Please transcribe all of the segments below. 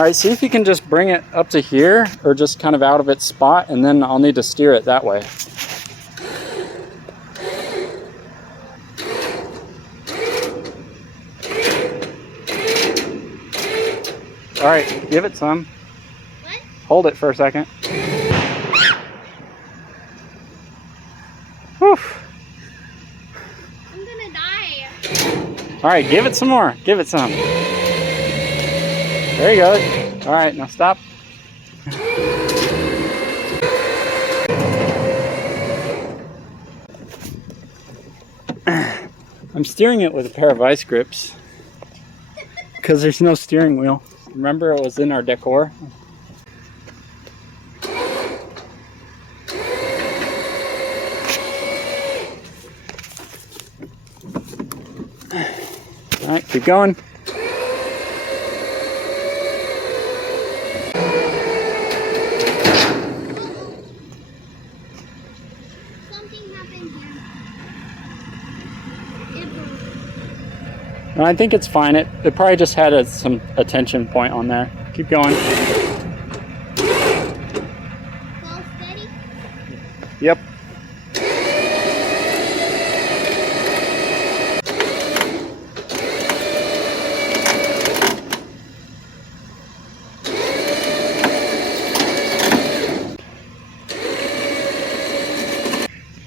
Alright, see if you can just bring it up to here, or just kind of out of its spot, and then I'll need to steer it that way. Alright, give it some. What? Hold it for a second. Whew. I'm gonna die. Alright, give it some more. Give it some. There you go. Alright, now stop. I'm steering it with a pair of ice grips because there's no steering wheel. Remember, it was in our decor. Alright, keep going. Something happened here. It broke. No, I think it's fine. It probably just had some attention point on there. Keep going. Fall steady. Yep.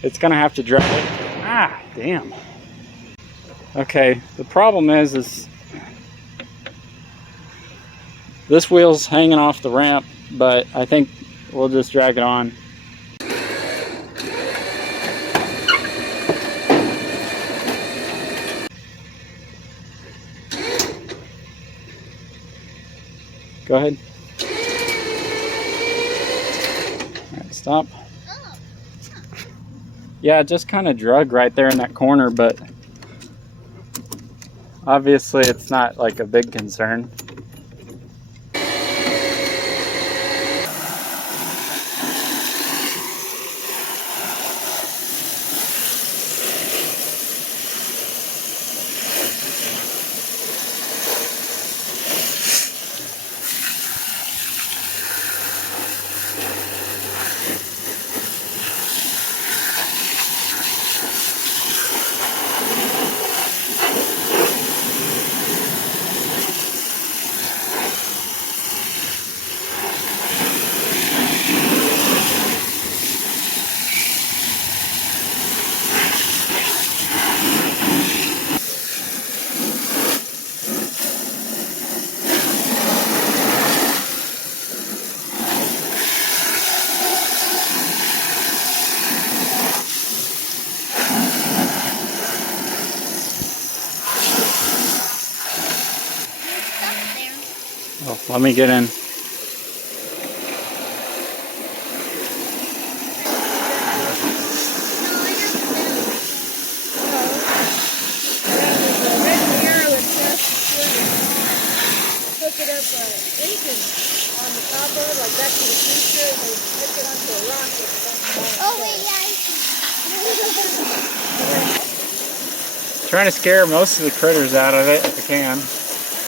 It's gonna have to drive it. Ah, damn. Okay, the problem is this wheel's hanging off the ramp, but I think we'll just drag it on. Go ahead. All right, stop. Oh. Yeah, it just kind of drug right there in that corner, but obviously it's not like a big concern. Oh, let me get in. Hook it up engine on the top of it, like Back to the Future, and they hook it onto a rocket. Oh wait, yeah. Trying to scare most of the critters out of it if I can.